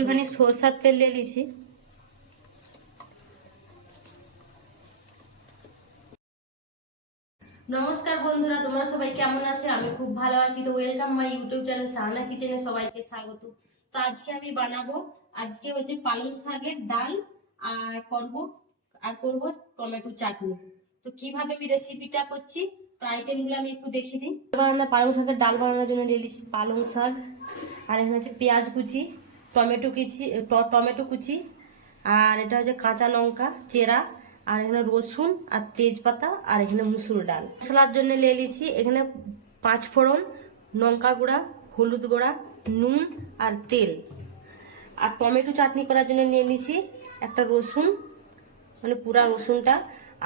একটুখানি সরষের তেল নিয়ে নিছি। নমস্কার বন্ধুরা, তোমরা সবাই কেমন আছো? আমি খুব ভালো আছি। তো welcome my YouTube channel Sahana কিচেনে সবাইকে স্বাগত। তো আজকে আমি বানাবো, আজকে হচ্ছে পালং শাকের ডাল আর করব টমেটো চাটনি। তো কিভাবে আমি রেসিপিটা করছি, তো আইটেমগুলো আমি একটু দেখিয়ে দিই। পালং শাকের ডাল বানানোর জন্য নিয়ে নিচ্ছি পালং শাক, আর এখানে হচ্ছে পেঁয়াজ কুচি, টমেটো কুচি, আর এটা হচ্ছে কাঁচা লঙ্কা চেরা, আর এখানে রসুন আর তেজপাতা, আর এখানে মুসুর ডাল। মশলার জন্য নিয়ে নিয়েছি এখানে 5 ফোড়ন, লঙ্কা গুঁড়া, হলুদ গুঁড়া, নুন আর তেল। আর টমেটো চাটনি করার জন্য নিয়ে নিয়েছি একটা রসুন, মানে পুরা রসুনটা,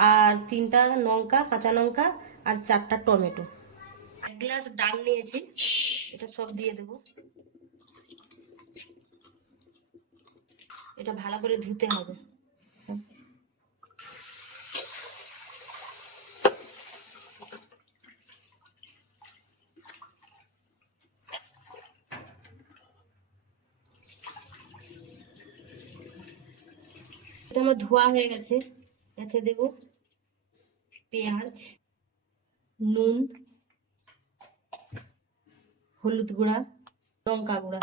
আর 3টা লঙ্কা, কাঁচা লঙ্কা, আর 4টা টমেটো। 1 গ্লাস ডাল নিয়েছি, এটা সব দিয়ে দেবো। এটা ভালো করে ধুতে হবে। এটা আমার ধোয়া হয়ে গেছে। এতে দেব পেঁয়াজ, নুন, হলুদ গুঁড়া, লঙ্কা গুঁড়া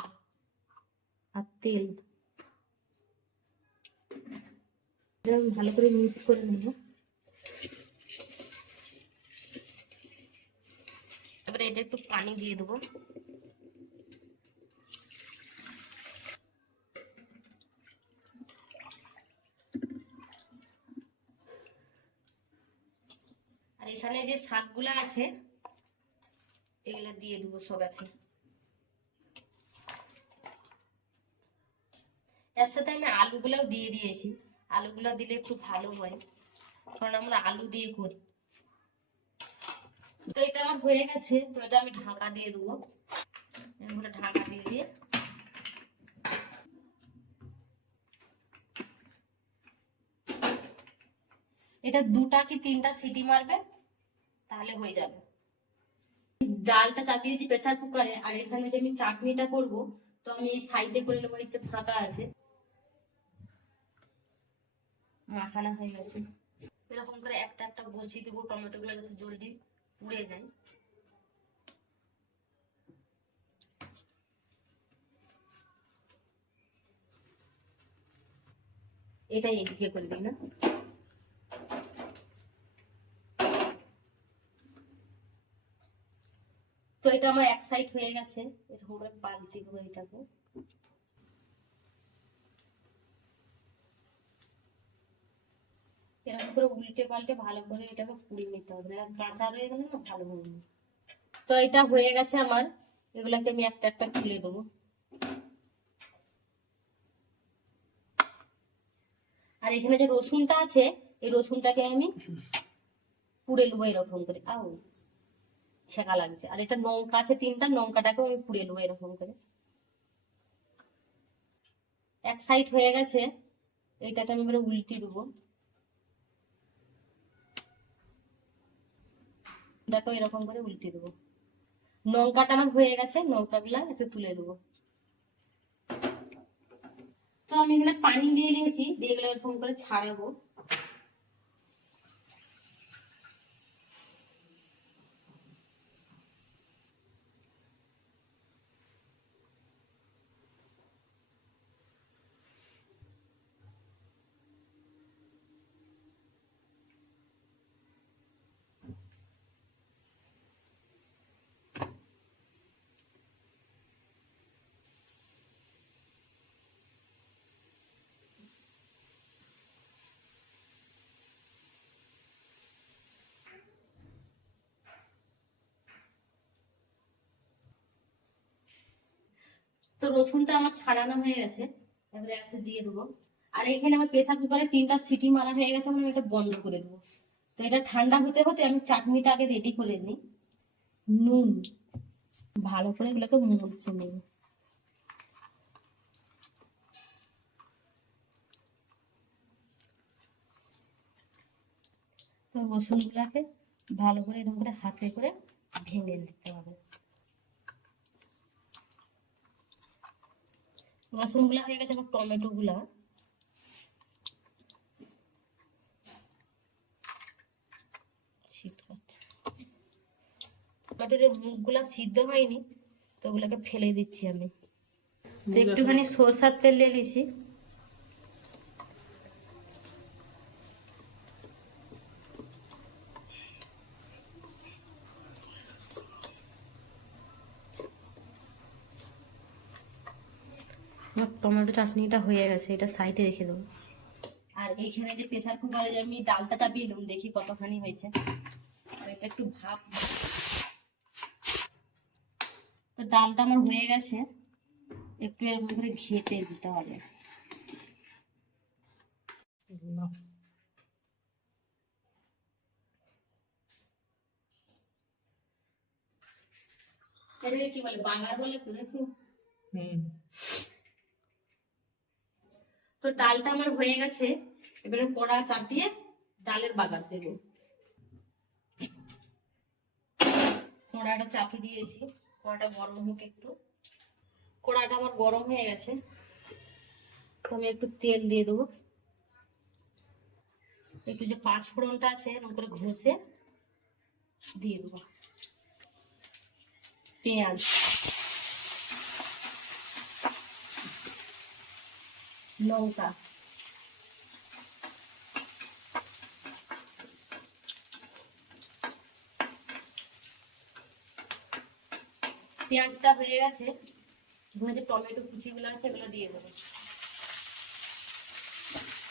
আর তেল। ভালো করে মিক্স করে নেব। তারপরে এটা একটু পানি দিয়ে দেবো। আর এখানে যে শাকগুলো আছে এগুলো দিয়ে দেবো সব এতে। এর সাথে আমি আলুগুলোও দিয়ে দিয়েছি। আলুগুলো দিলে একটু ভালো হয়, কারণ আমরা আলু দিয়ে করি। তো এটা আমার হয়ে গেছে, তো এটা আমি ঢাকা দিয়ে দেবো। ঢাকা দিয়ে দিয়ে এটা 2টা কি 3টা সিটি মারবে, তাহলে হয়ে যাবে। ডালটা চাপিয়েছি প্রেসার কুকারে, আর এখানে যে আমি চাটনিটা করব, তো আমি এই সাইডে করে নেবো। একটু ফাঁকা আছে, মাখানা হয়ে গেছে। এরকম করে একটা একটা বসিয়ে দেবো, টমেটো গুলো যাতে জলদি পুড়ে যায়। এটাই এদিকে করে দিই না। তো এটা আমার এক সাইড হয়ে গেছে, এরকম করে পাল্টে দেবো এটাকে। এরকম করে উল্টে পাল্টে ভালো করে এটাকে পুড়িয়ে নিতে হবে, কাঁচা রয়ে গেলে না ভালো হবে না। তো এটা হয়ে গেছে আমার, এগুলাকে আমি একটা একটা তুলে দেবো। আর এখানে যে রসুনটা আছে, এই রসুনটাকে আমি পুড়ে নেবো এরকম করে। ছেঁকা লাগছে। আর এটা লঙ্কা আছে 3টা, লঙ্কাটাকেও আমি পুড়ে নেবো এরকম করে। এক সাইড হয়ে গেছে, এইটাকে আমি এবারে উল্টে দেবো। দেখো এরকম করে উল্টে দেবো। লঙ্কাটা আমার হয়ে গেছে, লঙ্কাগুলা একটু তুলে দেবো। তো আমি এখানে পানি দিয়ে নিয়েছি, দিয়ে এগুলো এরকম করে ছাড়াবো। তো রসুনটা আমার ছাড়ানো হয়ে গেছে, এবারে একটা দিয়ে দেবো। আর এখানে আমার প্রেসার কুকারে 3টা সিটি মারা হয়ে গেছে, আমি এটা বন্ধ করে দেবো। তো এটা ঠান্ডা হতে হতে আমি চাটনিটা আগে রেডি করে নিই। নুন ভালো করে এগুলোকে মুছে নেব। তো রসুন গুলাকে ভালো করে এরকম করে হাতে করে ভেঙে দিতে হবে। রসুন গুলা হয়ে গেছে, এবার টমেটো গুলা টমেটোর মুখগুলা সিদ্ধ হয়নি, তো ওগুলাকে ফেলে দিচ্ছি আমি। তো একটুখানি সরষার তেল নিয়ে নিছি। আমার টমেটো চাটনিটা হয়ে গেছে, এটা সাইডে রেখে দেবো। আর এইখানে যে প্রেসার কুকারে আমি ডালটা চাপিয়ে দিলাম, দেখি কতখানি হয়েছে। এটা একটু ভাপ, তো ডালটা আমার হয়ে গেছে, একটু এরকম করে ঘেটে দিতে হবে। এটাকে কি বলে, বাগার বলে তো নাকি? তো ডালটা আমার হয়ে গেছে, এবারে কড়া চাপিয়ে ডালের বাগার দেব। কড়াটা চাপিয়ে দিয়েছি, কড়াটা গরম হোক একটু। কড়াটা আমার গরম হয়ে গেছে, তো আমি একটু তেল দিয়ে দেবো। একটু যে পাঁচ ফোড়নটা আছে এরকম করে ঘষে দিয়ে দেবো। পেঁয়াজ, লঙ্কা, পেঁয়াজটা হয়ে গেছে, যে টমেটো কুচিগুলো আছে এগুলো দিয়ে দেবো।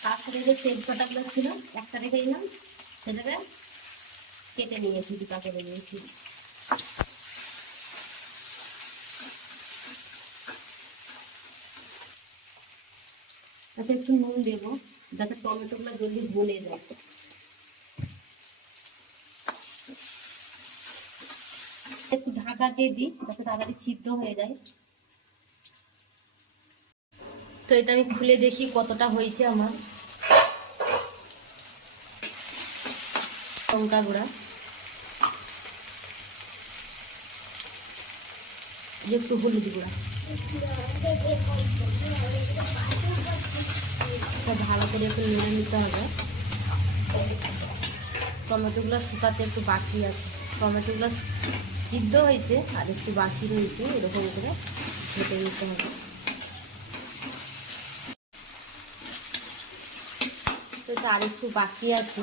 তার সাথে যে তেজপাতাগুলো ছিল একটা রেখে দিলাম, সেটাকে কেটে নিয়েছি, দুটা কেটে নিয়েছি। আচ্ছা, একটু নুন দেবো যাতে টমেটোগুলো জলদি গলে যায়। একটু ঢাকা দিয়ে দিই যাতে তাড়াতাড়ি সিদ্ধ হয়ে যায়। তো এটা আমি খুলে দেখি কতটা হয়েছে আমার। লঙ্কা গুঁড়া, একটু হলুদ গুঁড়া, ভালো করে একটু নেড়ে নিতে হবে। টমেটোগুলো শুকাতে একটু বাকি আছে, টমেটোগুলো সিদ্ধ হয়েছে আর একটু বাকি রয়েছে, এরকম করে কেটে নিতে হবে। তো আর একটু বাকি আছে,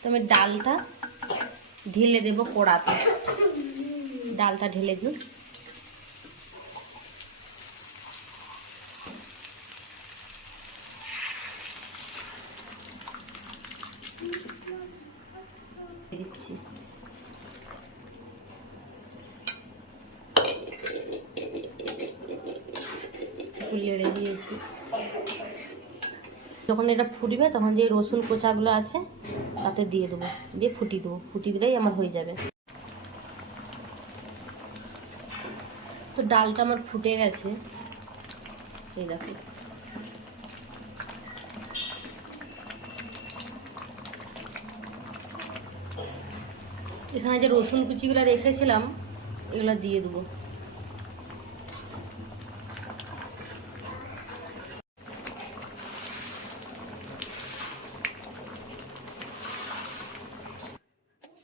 তো আমি ডালটা ঢেলে দেবো কড়াতে। ডালটা ঢেলে দিই। দিচ্ছি লেড়ে দিয়েছি। যখন এটা ফুটবে তখন যে রসুন কোচাগুলো আছে তাতে দিয়ে দেবো, দিয়ে ফুটিয়ে দেবো। ফুটিয়ে দিলেই আমার হয়ে যাবে। তো ডালটা আমার ফুটে গেছে, এই দেখো। এখানে যে রসুন কুচিগুলো রেখেছিলাম এগুলো দিয়ে দেবো।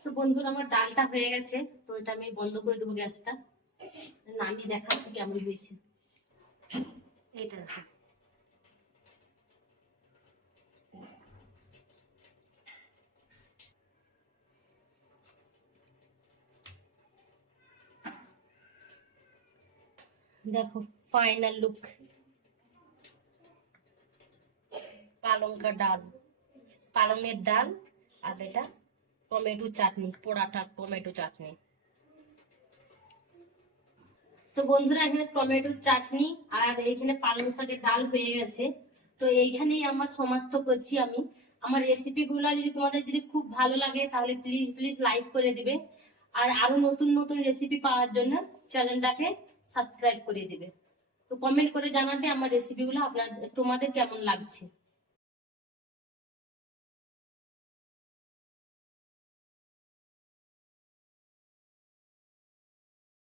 তো বন্ধুরা আমার ডালটা হয়ে গেছে, তো এটা আমি বন্ধ করে দেবো গ্যাসটা। নামিয়ে দেখাচ্ছি কেমন হয়েছে। এইটা দেখো, দেখো ফাইনাল লুক। পালংকা ডাল, পালংয়ের ডাল, আর এটা টমেটো চাটনি, পোড়াটা টমেটো চাটনি। তো বন্ধুরা এখানে টমেটো চাটনি আর এখানে পালং শাকের ডাল হয়ে গেছে। তো এইখানেই আমার সমাপ্ত করছি আমি। আমার রেসিপিগুলো যদি তোমাদের যদি খুব ভালো লাগে তাহলে প্লিজ প্লিজ লাইক করে দিবে। আর আরো নতুন নতুন রেসিপি পাওয়ার জন্য চ্যানেলটাকে সাবস্ক্রাইব করে দিবে। তো কমেন্ট করে জানাবে আমার রেসিপিগুলো তোমাদের কেমন লাগছে।